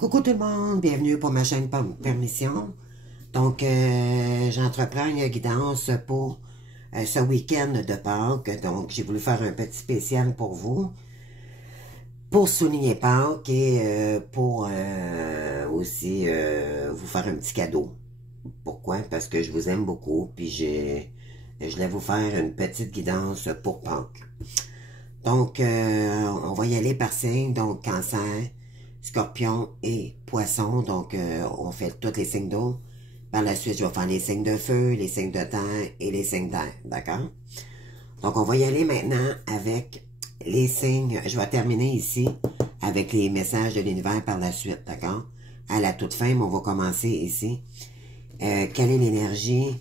Coucou tout le monde, bienvenue pour ma chaîne Permission. Donc, j'entreprends une guidance pour ce week-end de Pâques. Donc, j'ai voulu faire un petit spécial pour vous, pour souligner Pâques et pour aussi vous faire un petit cadeau. Pourquoi? Parce que je vous aime beaucoup, puis je voulais vous faire une petite guidance pour Pâques. Donc, on va y aller par signe, donc Cancer, Scorpion et Poisson. Donc, on fait tous les signes d'eau. Par la suite, je vais faire les signes de feu, les signes de terre et les signes d'air. D'accord? Donc, on va y aller maintenant avec les signes. Je vais terminer ici avec les messages de l'univers par la suite. D'accord? À la toute fin, on va commencer ici. Quelle est l'énergie?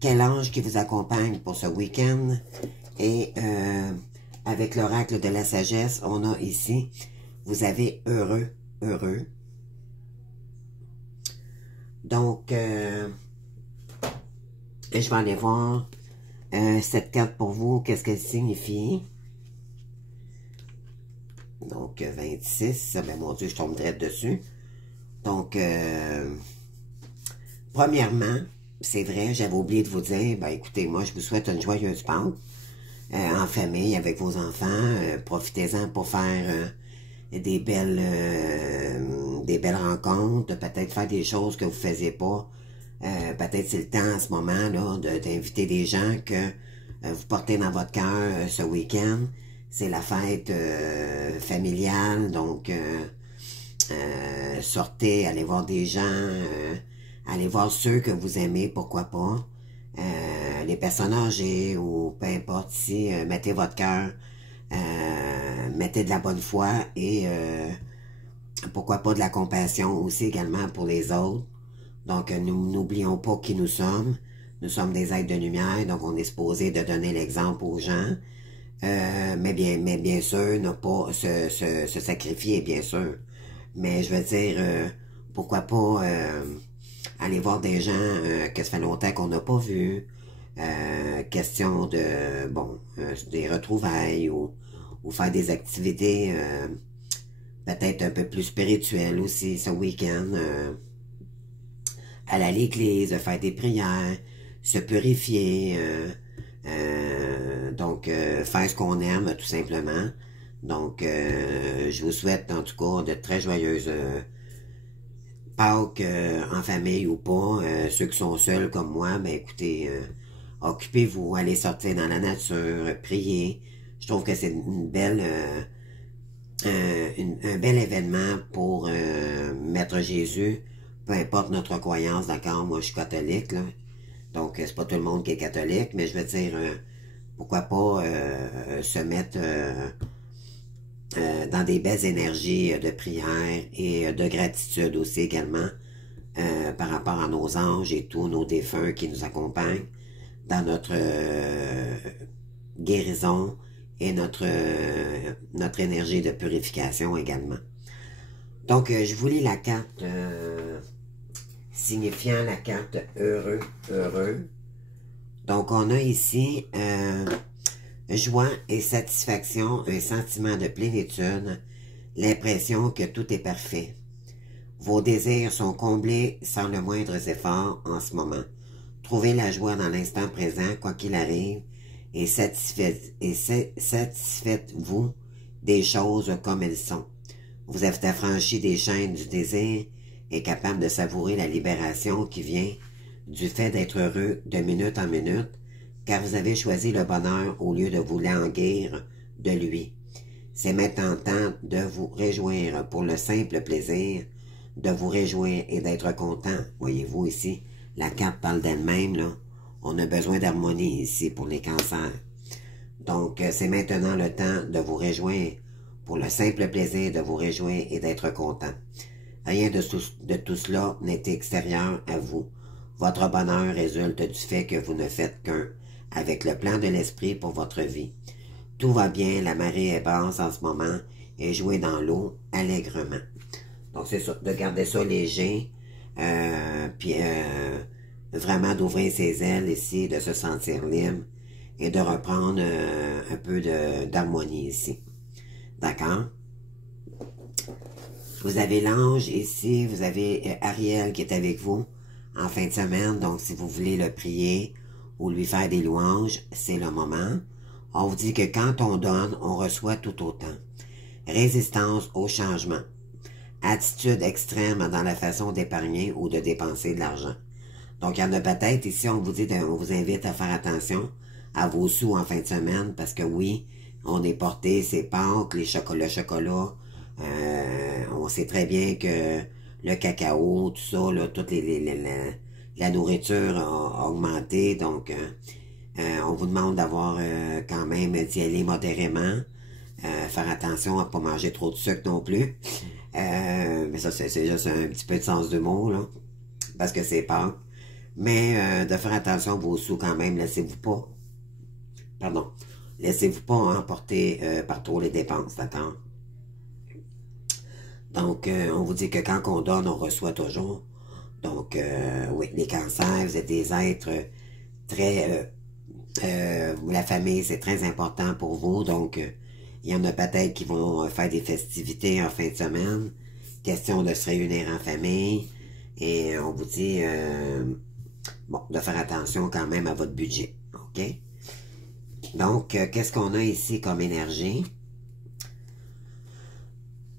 Quel ange qui vous accompagne pour ce week-end? Et avec l'oracle de la sagesse, on a ici, vous avez heureux, heureux. Donc, je vais aller voir cette carte pour vous, qu'est-ce qu'elle signifie. Donc, 26, ben mon Dieu, je tombe direct dessus. Donc, premièrement, c'est vrai, j'avais oublié de vous dire, ben écoutez, moi, je vous souhaite une joyeuse Pâques. En famille, avec vos enfants, profitez-en pour faire des belles rencontres, peut-être faire des choses que vous ne faisiez pas. Peut-être c'est le temps en ce moment là d'inviter des gens que vous portez dans votre cœur ce week-end. C'est la fête familiale, donc sortez, allez voir des gens, allez voir ceux que vous aimez, pourquoi pas. Les personnes âgées ou peu importe si mettez votre cœur, mettez de la bonne foi et pourquoi pas de la compassion aussi également pour les autres. Donc nous n'oublions pas qui nous sommes. Nous sommes des êtres de lumière, donc on est supposé de donner l'exemple aux gens. Mais bien sûr, ne pas se sacrifier, bien sûr. Mais je veux dire, pourquoi pas aller voir des gens que ça fait longtemps qu'on n'a pas vu. Question de, bon, des retrouvailles ou faire des activités peut-être un peu plus spirituelles aussi ce week-end. Aller à l'église, faire des prières, se purifier, donc faire ce qu'on aime tout simplement. Donc, je vous souhaite en tout cas de très joyeuses Pâques en famille ou pas. Ceux qui sont seuls comme moi, ben écoutez, occupez-vous, allez sortir dans la nature, priez. Je trouve que c'est une belle, un bel événement pour mettre Jésus, peu importe notre croyance, d'accord, moi je suis catholique, là. Donc c'est pas tout le monde qui est catholique, mais je veux dire, pourquoi pas se mettre dans des belles énergies de prière et de gratitude aussi également par rapport à nos anges et tous nos défunts qui nous accompagnent dans notre guérison et notre énergie de purification également. Donc, je vous lis la carte signifiant la carte heureux, heureux. Donc, on a ici joie et satisfaction, un sentiment de plénitude, l'impression que tout est parfait. Vos désirs sont comblés sans le moindre effort en ce moment. Trouvez la joie dans l'instant présent, quoi qu'il arrive, et satisfaites-vous des choses comme elles sont. Vous êtes affranchi des chaînes du désir et capable de savourer la libération qui vient du fait d'être heureux de minute en minute, car vous avez choisi le bonheur au lieu de vous languir de lui. C'est maintenant temps de vous réjouir pour le simple plaisir de vous réjouir et d'être content. Voyez-vous ici, la carte parle d'elle-même, là. On a besoin d'harmonie ici pour les cancers. Donc, c'est maintenant le temps de vous réjouir pour le simple plaisir de vous réjouir et d'être content. Rien de tout cela n'est extérieur à vous. Votre bonheur résulte du fait que vous ne faites qu'un avec le plan de l'esprit pour votre vie. Tout va bien, la marée est basse en ce moment et jouez dans l'eau allègrement. Donc, c'est ça, de garder ça léger, puis vraiment d'ouvrir ses ailes ici, de se sentir libre et de reprendre un peu d'harmonie ici. D'accord? Vous avez l'ange ici, vous avez Ariel qui est avec vous en fin de semaine. Donc, si vous voulez le prier ou lui faire des louanges, c'est le moment. On vous dit que quand on donne, on reçoit tout autant. Résistance au changement. Attitude extrême dans la façon d'épargner ou de dépenser de l'argent. Donc, il y en a peut-être ici, on vous invite à faire attention à vos sous en fin de semaine parce que oui, on est porté, c'est Pâques, le chocolat, on sait très bien que le cacao, tout ça, là, la nourriture a augmenté, donc on vous demande d'avoir quand même d'y aller modérément, faire attention à ne pas manger trop de sucre non plus. Mais ça, c'est juste un petit peu de sens de mots, là, parce que c'est Pâques. Mais de faire attention à vos sous quand même, laissez-vous pas emporter par trop les dépenses, d'accord? Donc, on vous dit que quand on donne, on reçoit toujours. Donc, oui, les cancers, vous êtes des êtres très... la famille, c'est très important pour vous. Donc, il y en a peut-être qui vont faire des festivités en fin de semaine. Question de se réunir en famille. Et on vous dit... bon, de faire attention quand même à votre budget, OK? Donc, qu'est-ce qu'on a ici comme énergie?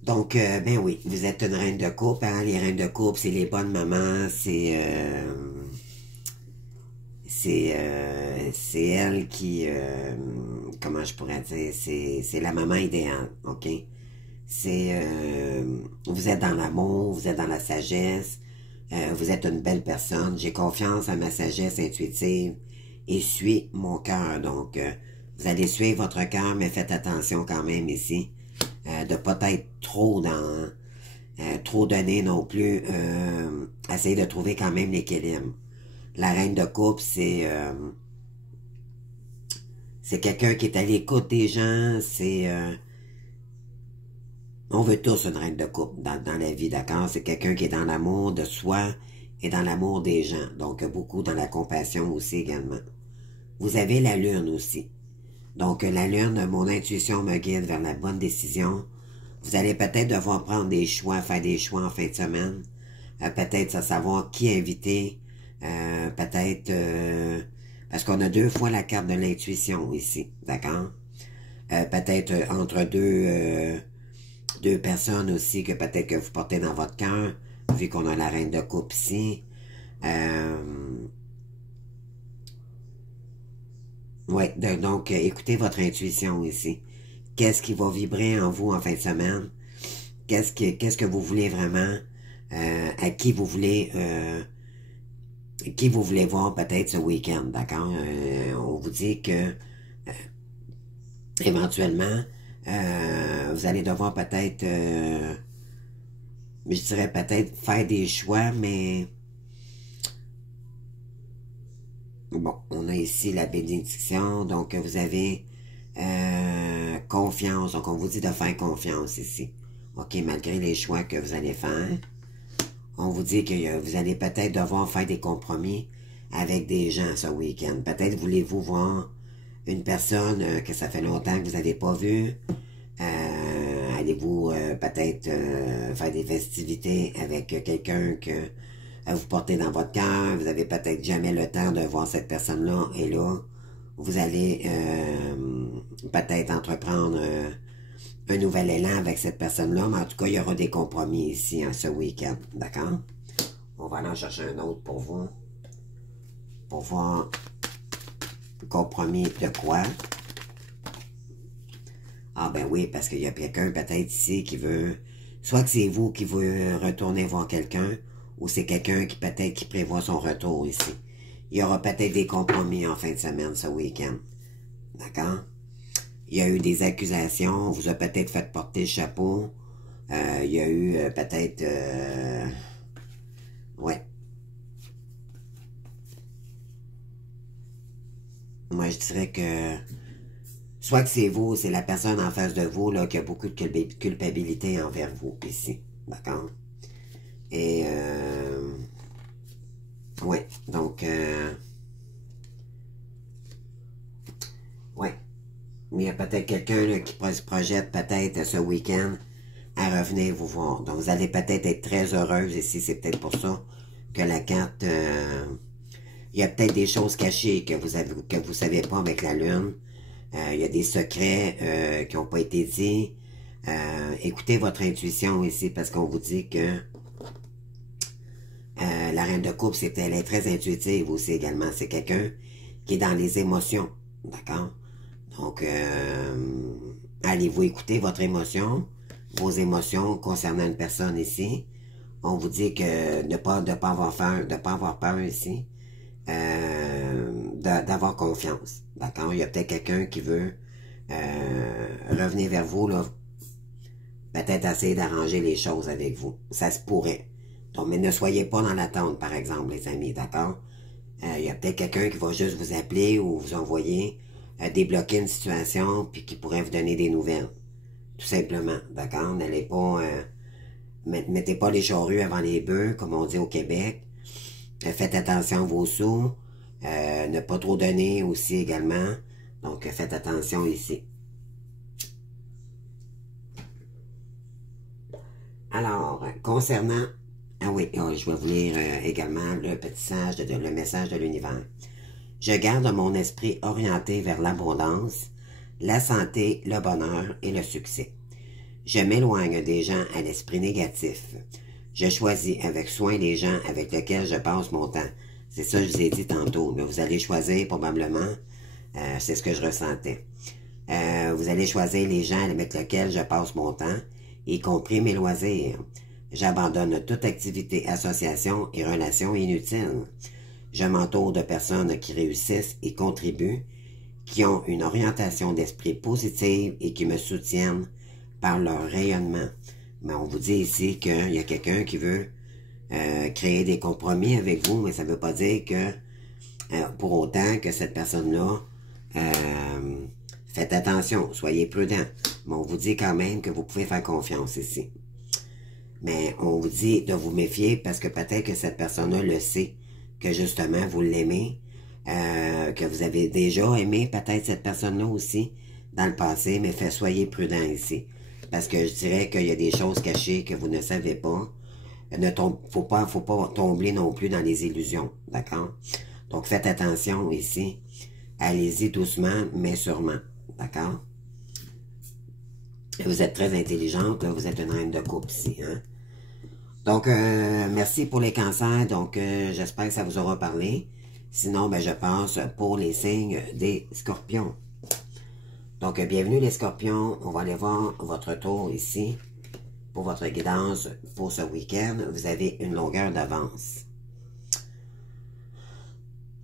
Donc, ben oui, vous êtes une reine de coupe, hein? Les reines de coupe, c'est les bonnes mamans, c'est elle qui, comment je pourrais dire, c'est la maman idéale, OK? Vous êtes dans l'amour, vous êtes dans la sagesse, vous êtes une belle personne, j'ai confiance à ma sagesse intuitive et suis mon cœur. Donc, vous allez suivre votre cœur, mais faites attention quand même ici, de pas être trop trop donné non plus. Essayez de trouver quand même l'équilibre. La reine de coupe, c'est quelqu'un qui est à l'écoute des gens, on veut tous une reine de coupe dans la vie, d'accord? C'est quelqu'un qui est dans l'amour de soi et dans l'amour des gens. Donc, beaucoup dans la compassion aussi également. Vous avez la lune aussi. Donc, la lune, mon intuition me guide vers la bonne décision. Vous allez peut-être devoir prendre des choix, faire des choix en fin de semaine. Peut-être savoir qui inviter. Peut-être... parce qu'on a 2 fois la carte de l'intuition ici, d'accord? Peut-être entre deux personnes aussi que peut-être que vous portez dans votre cœur, vu qu'on a la reine de coupe ici. Ouais, donc écoutez votre intuition ici. Qu'est-ce qui va vibrer en vous en fin de semaine? Qu'est-ce que vous voulez vraiment? À qui vous voulez voir peut-être ce week-end, d'accord? On vous dit que éventuellement, vous allez devoir peut-être, je dirais peut-être faire des choix, mais bon, on a ici la bénédiction, donc vous avez confiance, donc on vous dit de faire confiance ici. OK, malgré les choix que vous allez faire, on vous dit que vous allez peut-être devoir faire des compromis avec des gens ce week-end. Peut-être voulez-vous voir une personne que ça fait longtemps que vous n'avez pas vue. Allez-vous peut-être faire des festivités avec quelqu'un que vous portez dans votre cœur. Vous avez peut-être jamais le temps de voir cette personne-là. Et là, vous allez peut-être entreprendre un nouvel élan avec cette personne-là. Mais en tout cas, il y aura des compromis ici ce week-end. D'accord? On va aller en chercher un autre pour vous. Pour voir compromis de quoi. Ah ben oui, parce qu'il y a quelqu'un peut-être ici qui veut... Soit que c'est vous qui veut retourner voir quelqu'un, ou c'est quelqu'un qui peut-être qui prévoit son retour ici. Il y aura peut-être des compromis en fin de semaine ce week-end. D'accord? Il y a eu des accusations, on vous a peut-être fait porter le chapeau. Il y a eu peut-être... ouais. Moi, je dirais que... Soit que c'est vous, c'est la personne en face de vous là, qui a beaucoup de culpabilité envers vous ici. D'accord? Et ouais, donc ouais. Il y a peut-être quelqu'un qui se projette peut-être ce week-end à revenir vous voir. Donc, vous allez peut-être être très heureuse ici. C'est peut-être pour ça que la carte... il y a peut-être des choses cachées que vous savez pas avec la lune. Il y a des secrets qui n'ont pas été dits. Écoutez votre intuition ici parce qu'on vous dit que la reine de coupe, elle est très intuitive aussi également. C'est quelqu'un qui est dans les émotions. D'accord? Donc, allez-vous écouter votre émotion, vos émotions concernant une personne ici. On vous dit que de pas avoir peur ici, d'avoir confiance. D'accord? Il y a peut-être quelqu'un qui veut revenir vers vous, là, peut-être essayer d'arranger les choses avec vous. Ça se pourrait. Donc, mais ne soyez pas dans l'attente, par exemple, les amis, d'accord? Il y a peut-être quelqu'un qui va juste vous appeler ou vous envoyer débloquer une situation puis qui pourrait vous donner des nouvelles. Tout simplement, d'accord? N'allez pas... mettez pas les charrues avant les bœufs, comme on dit au Québec. Faites attention à vos sous. Ne pas trop donner aussi également. Donc, faites attention ici. Alors, concernant... Ah oui, je vais vous lire également le message de l'univers. Je garde mon esprit orienté vers l'abondance, la santé, le bonheur et le succès. Je m'éloigne des gens à l'esprit négatif. Je choisis avec soin les gens avec lesquels je passe mon temps. C'est ça que je vous ai dit tantôt. Là. Vous allez choisir probablement, c'est ce que je ressentais. Vous allez choisir les gens avec lesquels je passe mon temps, y compris mes loisirs. J'abandonne toute activité, association et relation inutiles. Je m'entoure de personnes qui réussissent et contribuent, qui ont une orientation d'esprit positive et qui me soutiennent par leur rayonnement. Mais on vous dit ici qu'il y a quelqu'un qui veut créer des compromis avec vous, mais ça ne veut pas dire que pour autant que cette personne-là, faites attention, soyez prudent. Mais on vous dit quand même que vous pouvez faire confiance ici. Mais on vous dit de vous méfier parce que peut-être que cette personne-là le sait, que justement vous l'aimez, que vous avez déjà aimé peut-être cette personne-là aussi dans le passé, mais soyez prudent ici. Parce que je dirais qu'il y a des choses cachées que vous ne savez pas. Faut pas tomber non plus dans les illusions, d'accord? Donc faites attention ici. Allez-y doucement, mais sûrement, d'accord? Vous êtes très intelligente, là, vous êtes une reine de coupe ici, hein? Donc, merci pour les cancers. Donc, j'espère que ça vous aura parlé. Sinon, ben, je passe pour les signes des scorpions. Donc, bienvenue les scorpions. On va aller voir votre tour ici pour votre guidance pour ce week-end. Vous avez une longueur d'avance.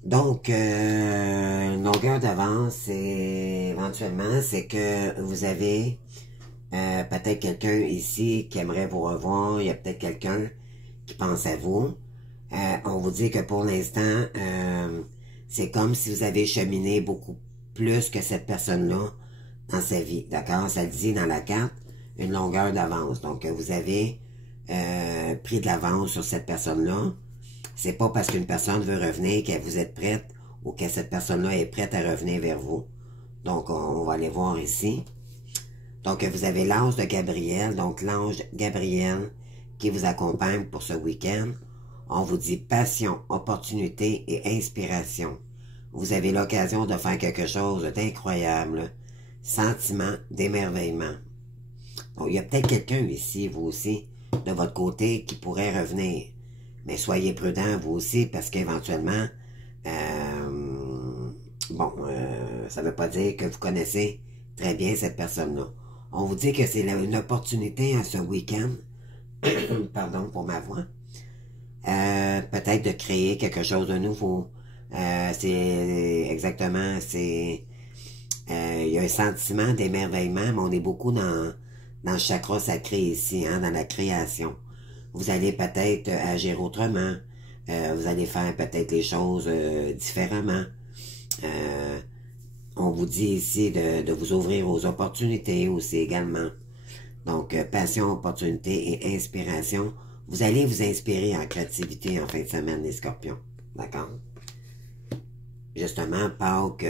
Donc, une longueur d'avance, éventuellement, c'est que vous avez... peut-être quelqu'un ici qui aimerait vous revoir. Il y a peut-être quelqu'un qui pense à vous. On vous dit que pour l'instant, c'est comme si vous avez cheminé beaucoup plus que cette personne-là dans sa vie. D'accord? Ça dit dans la carte une longueur d'avance. Donc, vous avez pris de l'avance sur cette personne-là. C'est pas parce qu'une personne veut revenir que vous êtes prête ou que cette personne-là est prête à revenir vers vous. Donc, on va aller voir ici. Donc, vous avez l'ange de Gabriel, donc l'ange Gabriel qui vous accompagne pour ce week-end. On vous dit passion, opportunité et inspiration. Vous avez l'occasion de faire quelque chose d'incroyable. Sentiment d'émerveillement. Donc, il y a peut-être quelqu'un ici, vous aussi, de votre côté, qui pourrait revenir. Mais soyez prudents, vous aussi, parce qu'éventuellement, ça ne veut pas dire que vous connaissez très bien cette personne-là. On vous dit que c'est une opportunité à ce week-end, pardon pour ma voix, peut-être de créer quelque chose de nouveau. Il y a un sentiment d'émerveillement, mais on est beaucoup dans le chakra sacré ici, hein, dans la création. Vous allez peut-être agir autrement, vous allez faire peut-être les choses différemment. On vous dit ici de vous ouvrir aux opportunités aussi également. Donc, passion, opportunité et inspiration. Vous allez vous inspirer en créativité en fin de semaine, les scorpions. D'accord? Justement, Pâques,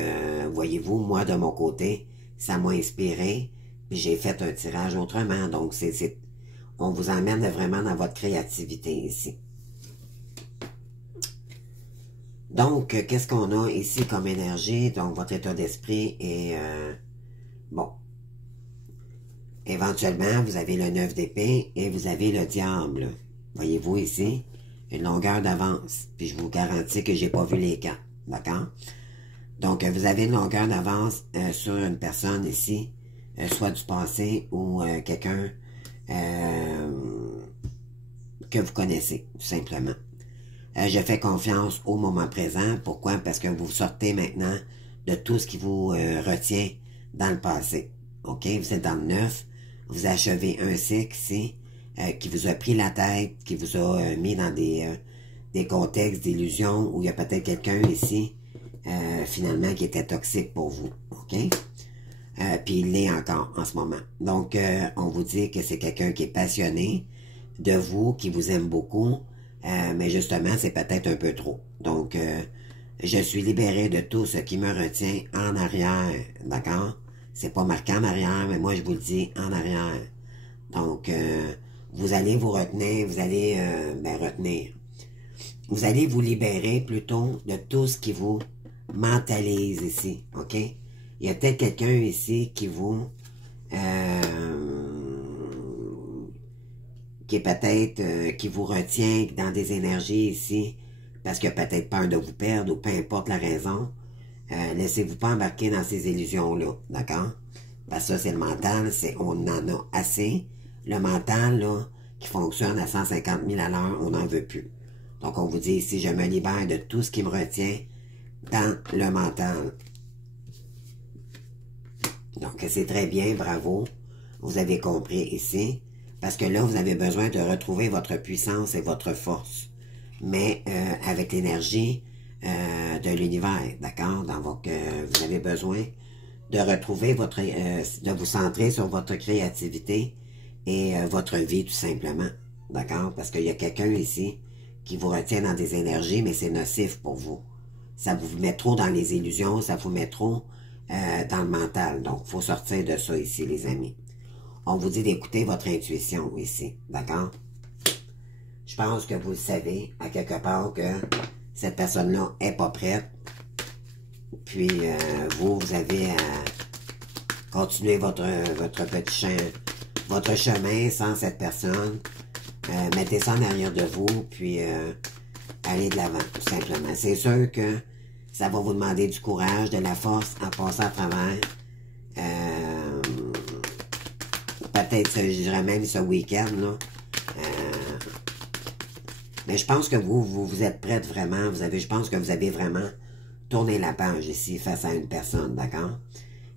voyez-vous, moi, de mon côté, ça m'a inspiré. Puis j'ai fait un tirage autrement. Donc, On vous emmène vraiment dans votre créativité ici. Donc, qu'est-ce qu'on a ici comme énergie? Donc, votre état d'esprit est... bon. Éventuellement, vous avez le 9 d'épée et vous avez le diable. Voyez-vous ici? Une longueur d'avance. Puis je vous garantis que j'ai pas vu les cartes. D'accord? Donc, vous avez une longueur d'avance sur une personne ici, soit du passé ou quelqu'un que vous connaissez, tout simplement. Je fais confiance au moment présent. Pourquoi? Parce que vous sortez maintenant de tout ce qui vous retient dans le passé. OK? Vous êtes dans le 9. Vous achevez un cycle ici qui vous a pris la tête, qui vous a mis dans des contextes d'illusions où il y a peut-être quelqu'un ici, finalement, qui était toxique pour vous. OK? Puis il l'est encore en ce moment. Donc, on vous dit que c'est quelqu'un qui est passionné de vous, qui vous aime beaucoup, mais justement, c'est peut-être un peu trop. Donc, je suis libéré de tout ce qui me retient en arrière, d'accord? C'est pas marqué en arrière, mais moi, je vous le dis en arrière. Donc, vous allez vous retenir, vous allez, retenir. Vous allez vous libérer plutôt de tout ce qui vous mentalise ici, OK? Il y a peut-être quelqu'un ici qui vous... qui est peut-être... qui vous retient dans des énergies ici, parce qu'il a peut-être peur de vous perdre, ou peu importe la raison. Laissez-vous pas embarquer dans ces illusions-là, d'accord? Parce que ça, c'est le mental, on en a assez. Le mental, là, qui fonctionne à 150 000 à l'heure, on n'en veut plus. Donc, on vous dit ici, je me libère de tout ce qui me retient dans le mental. Donc, c'est très bien, bravo. Vous avez compris ici. Parce que là, vous avez besoin de retrouver votre puissance et votre force. Mais avec l'énergie de l'univers, d'accord? Vous avez besoin de retrouver votre... de vous centrer sur votre créativité et votre vie, tout simplement. D'accord? Parce qu'il y a quelqu'un ici qui vous retient dans des énergies, mais c'est nocif pour vous. Ça vous met trop dans les illusions, ça vous met trop dans le mental. Donc, il faut sortir de ça ici, les amis. On vous dit d'écouter votre intuition ici, d'accord? Je pense que vous le savez, à quelque part, que cette personne-là est pas prête. Puis, vous avez à continuer votre chemin sans cette personne. Mettez ça en arrière de vous, puis allez de l'avant, tout simplement. C'est sûr que ça va vous demander du courage, de la force en passant à travers. Peut-être, je dirais même ce week-end, là. Mais je pense que vous êtes prête vraiment. Je pense que vous avez vraiment tourné la page ici face à une personne, d'accord?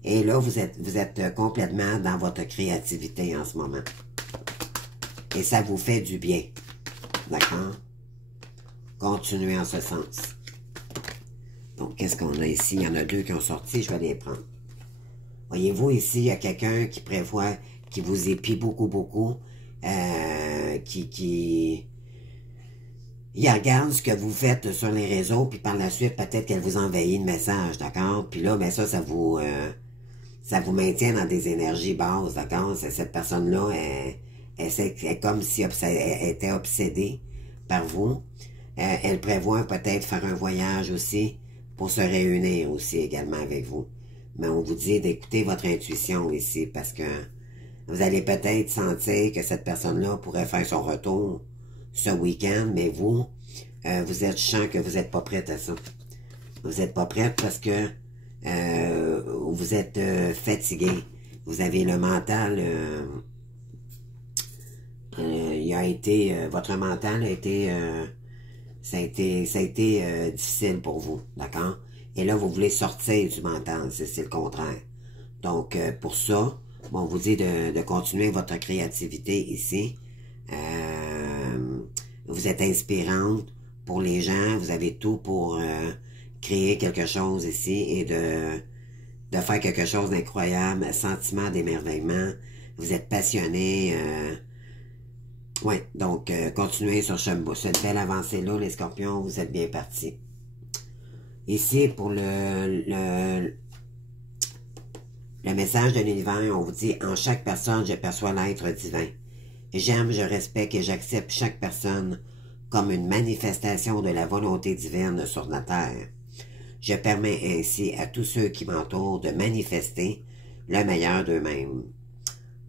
Et là, vous êtes complètement dans votre créativité en ce moment. Et ça vous fait du bien, d'accord? Continuez en ce sens. Donc, qu'est-ce qu'on a ici? Il y en a deux qui ont sorti, je vais les prendre. Voyez-vous, ici, il y a quelqu'un qui prévoit, qui vous épie beaucoup, beaucoup, il regarde ce que vous faites sur les réseaux, puis par la suite, peut-être qu'elle vous envahit de messages, d'accord? Puis là, ben ça vous maintient dans des énergies basses, d'accord? Cette personne-là, elle est comme si elle était obsédée par vous. Elle prévoit peut-être faire un voyage aussi, pour se réunir aussi également avec vous. Mais on vous dit d'écouter votre intuition ici, parce que vous allez peut-être sentir que cette personne-là pourrait faire son retour ce week-end, mais vous êtes, je sens que vous n'êtes pas prête à ça. Vous n'êtes pas prête parce que vous êtes fatigué. Vous avez le mental, votre mental a été, ça a été difficile pour vous, d'accord? Et là, vous voulez sortir du mental, c'est le contraire. Donc, pour ça, bon, on vous dit de continuer votre créativité ici. Vous êtes inspirante pour les gens, vous avez tout pour créer quelque chose ici et de faire quelque chose d'incroyable, sentiment d'émerveillement. Vous êtes passionné. Ouais, donc continuez sur cette belle avancée-là, les scorpions, vous êtes bien partis. Ici, pour le message de l'univers, on vous dit, en chaque personne, je perçois l'être divin. J'aime, je respecte et j'accepte chaque personne comme une manifestation de la volonté divine sur la terre. Je permets ainsi à tous ceux qui m'entourent de manifester le meilleur d'eux-mêmes.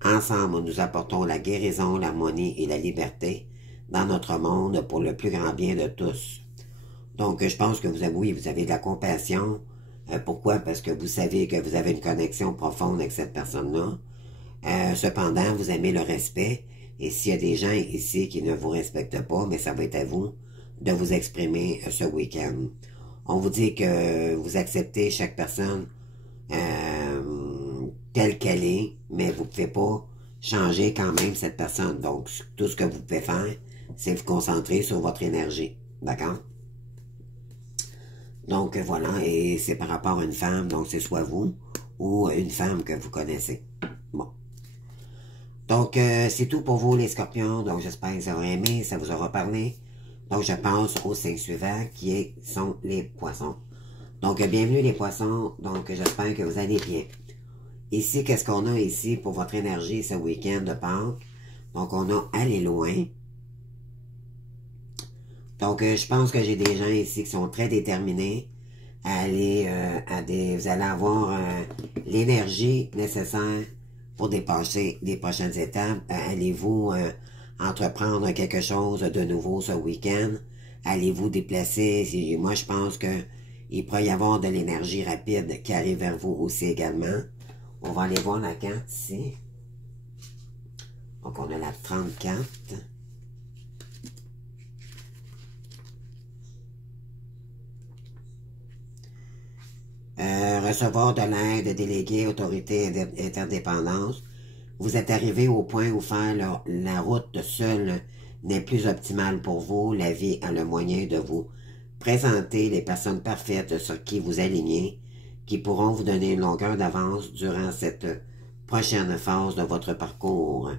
Ensemble, nous apportons la guérison, l'harmonie et la liberté dans notre monde pour le plus grand bien de tous. Donc, je pense que vous avez, oui, vous avez de la compassion. Pourquoi? Parce que vous savez que vous avez une connexion profonde avec cette personne-là. Cependant, vous aimez le respect. Et s'il y a des gens ici qui ne vous respectent pas, mais ça va être à vous de vous exprimer ce week-end. On vous dit que vous acceptez chaque personne telle qu'elle est, mais vous ne pouvez pas changer quand même cette personne. Donc, tout ce que vous pouvez faire, c'est vous concentrer sur votre énergie. D'accord? Donc, voilà, et c'est par rapport à une femme, donc c'est soit vous ou une femme que vous connaissez. Bon. Donc, c'est tout pour vous, les scorpions. Donc, j'espère que vous aurez aimé, ça vous aura parlé. Donc, je pense au signe suivant, qui sont les poissons. Donc, bienvenue les poissons. Donc, j'espère que vous allez bien. Ici, qu'est-ce qu'on a ici pour votre énergie ce week-end de Pâques? Donc, on a aller loin. Donc, je pense que j'ai des gens ici qui sont très déterminés à aller vous allez avoir l'énergie nécessaire pour dépasser les prochaines étapes. Allez-vous entreprendre quelque chose de nouveau ce week-end? Allez-vous déplacer? Moi, je pense que il pourrait y avoir de l'énergie rapide qui arrive vers vous aussi également. On va aller voir la carte ici. Donc, on a la 34. Recevoir de l'aide, déléguer, autorité, interdépendance. Vous êtes arrivé au point où faire la route seule n'est plus optimale pour vous. La vie a le moyen de vous présenter les personnes parfaites sur qui vous alignez, qui pourront vous donner une longueur d'avance durant cette prochaine phase de votre parcours.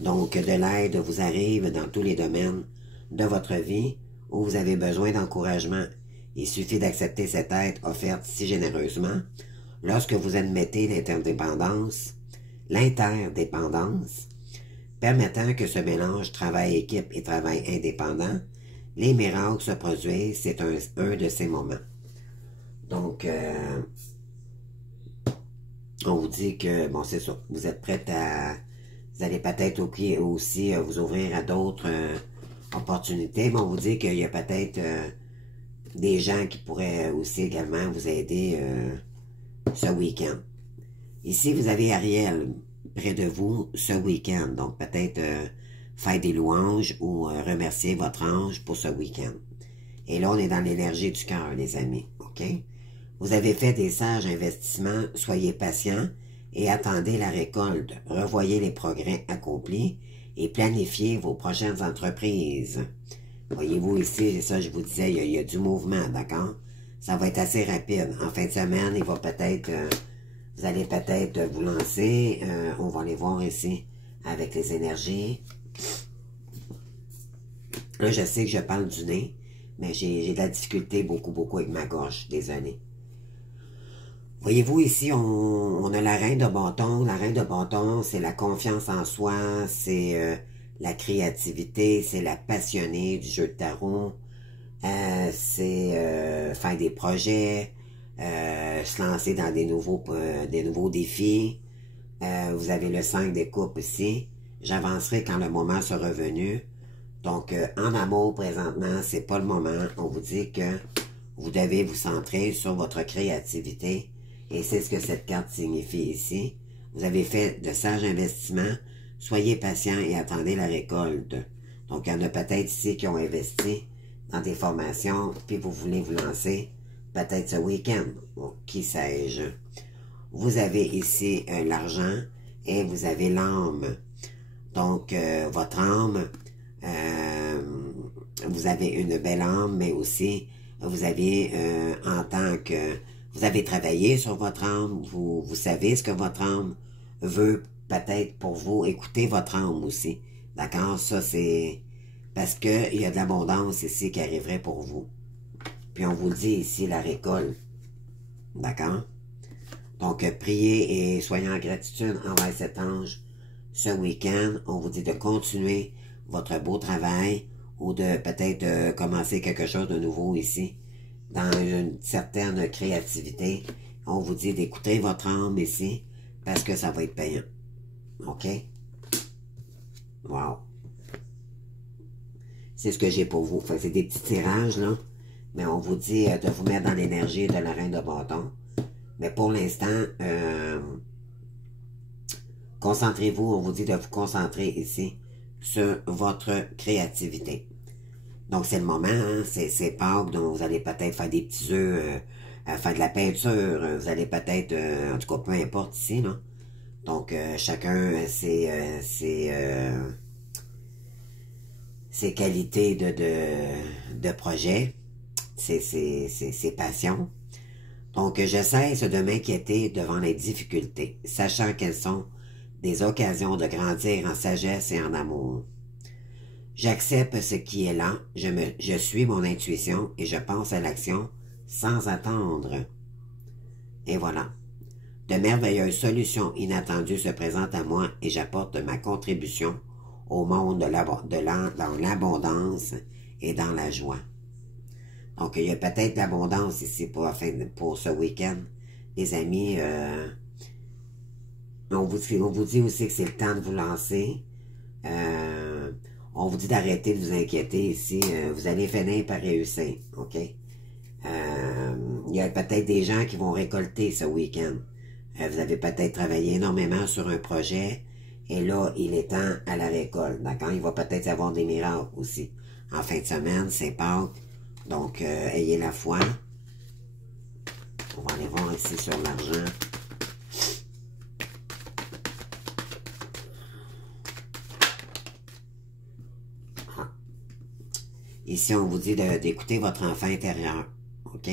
Donc, de l'aide vous arrive dans tous les domaines de votre vie où vous avez besoin d'encouragement. Il suffit d'accepter cette aide offerte si généreusement lorsque vous admettez l'interdépendance, permettant que ce mélange travail-équipe et travail indépendant, les miracles se produisent, c'est un de ces moments. Donc, on vous dit que, bon, c'est ça, vous êtes prête à, vous allez peut-être aussi vous ouvrir à d'autres opportunités, mais on vous dit qu'il y a peut-être des gens qui pourraient aussi également vous aider ce week-end. Ici, vous avez Ariel près de vous ce week-end, donc peut-être faire des louanges ou remercier votre ange pour ce week-end. Et là, on est dans l'énergie du cœur, les amis, ok? Vous avez fait des sages investissements, soyez patients et attendez la récolte. Revoyez les progrès accomplis et planifiez vos prochaines entreprises. Voyez-vous ici, ça je vous disais, il y a du mouvement, d'accord? Ça va être assez rapide. En fin de semaine, il va peut-être, vous allez peut-être vous lancer. On va aller voir ici avec les énergies. Là, je sais que je parle du nez, mais j'ai de la difficulté beaucoup avec ma gorge, désolé. Voyez-vous ici, on a la reine de bâton. La reine de bâton, c'est la confiance en soi, c'est la créativité, c'est la passionnée du jeu de tarot, c'est faire des projets, se lancer dans des nouveaux défis. Vous avez le 5 des coupes ici. J'avancerai quand le moment sera revenu. Donc, en amour, présentement, c'est pas le moment. On vous dit que vous devez vous centrer sur votre créativité. Et c'est ce que cette carte signifie ici. Vous avez fait de sages investissements. Soyez patient et attendez la récolte. Donc, il y en a peut-être ici qui ont investi dans des formations, puis vous voulez vous lancer peut-être ce week-end. Bon, qui sais-je. Vous avez ici l'argent et vous avez l'âme. Donc, votre âme, vous avez une belle âme, mais aussi, vous avez, en tant que... Vous avez travaillé sur votre âme, vous savez ce que votre âme veut peut-être pour vous. Écoutez votre âme aussi. D'accord? Ça, c'est parce qu'il y a de l'abondance ici qui arriverait pour vous. Puis on vous dit ici la récolte. D'accord? Donc, priez et soyez en gratitude envers cet ange ce week-end. On vous dit de continuer votre beau travail ou de peut-être commencer quelque chose de nouveau ici, dans une certaine créativité. On vous dit d'écouter votre âme ici, parce que ça va être payant. OK? Wow! C'est ce que j'ai pour vous. Fait que c'est des petits tirages, là. Mais on vous dit de vous mettre dans l'énergie de la reine de bâton. Mais pour l'instant, concentrez-vous, on vous dit de vous concentrer ici sur votre créativité. Donc c'est le moment, hein, c'est Pâques, donc vous allez peut-être faire des petits œufs, faire de la peinture, vous allez peut-être, en tout cas peu importe ici, là. Donc chacun ses qualités de projet, ses passions. Donc, je cesse de m'inquiéter devant les difficultés, sachant qu'elles sont des occasions de grandir en sagesse et en amour. J'accepte ce qui est là, je suis mon intuition et je pense à l'action sans attendre. Et voilà. De merveilleuses solutions inattendues se présentent à moi et j'apporte ma contribution au monde dans l'abondance et dans la joie. Donc, il y a peut-être l'abondance ici pour ce week-end. Les amis, on vous dit aussi que c'est le temps de vous lancer. On vous dit d'arrêter de vous inquiéter ici. Vous allez finir par réussir, OK? Il y a peut-être des gens qui vont récolter ce week-end. Vous avez peut-être travaillé énormément sur un projet et là, il est temps à la récolte, d'accord? Il va peut-être y avoir des miracles aussi. En fin de semaine, c'est Pâques. Donc, ayez la foi. On va aller voir ici sur l'argent. Ah. Ici, on vous dit d'écouter votre enfant intérieur. OK?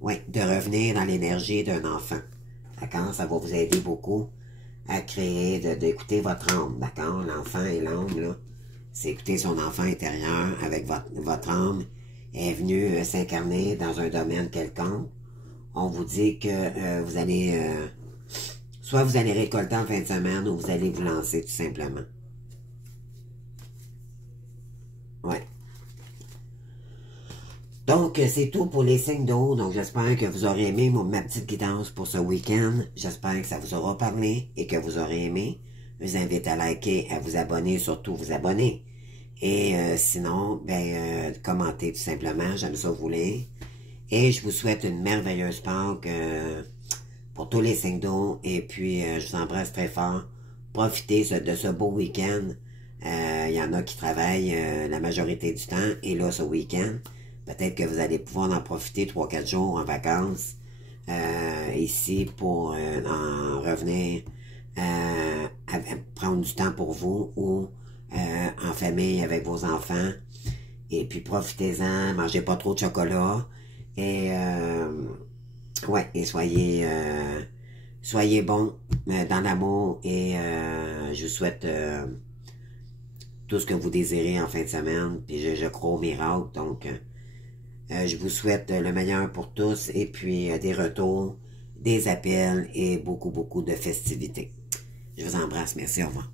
Oui, de revenir dans l'énergie d'un enfant. D'accord? Ça va vous aider beaucoup à créer, d'écouter votre âme. D'accord? L'enfant et l'âme, là. C'est écouter son enfant intérieur avec votre âme est venu s'incarner dans un domaine quelconque. On vous dit que vous allez, soit vous allez récolter en fin de semaine ou vous allez vous lancer tout simplement. Ouais. Donc, c'est tout pour les signes d'eau. Donc, j'espère que vous aurez aimé ma petite guidance pour ce week-end. J'espère que ça vous aura parlé et que vous aurez aimé. Je vous invite à liker, à vous abonner, surtout vous abonner. Et sinon, commentez tout simplement. J'aime ça vous lire. Et je vous souhaite une merveilleuse Pâques pour tous les signes d'eau. Et puis, je vous embrasse très fort. Profitez de ce beau week-end. Il y en a qui travaillent la majorité du temps. Et là, ce week-end, peut-être que vous allez pouvoir en profiter 3-4 jours en vacances ici pour en revenir prendre du temps pour vous ou en famille avec vos enfants. Et puis profitez-en, mangez pas trop de chocolat. Et ouais, et soyez bons dans l'amour et je vous souhaite tout ce que vous désirez en fin de semaine. Puis je crois au miracle, donc je vous souhaite le meilleur pour tous et puis des retours, des appels et beaucoup, beaucoup de festivités. Je vous embrasse. Merci. Au revoir.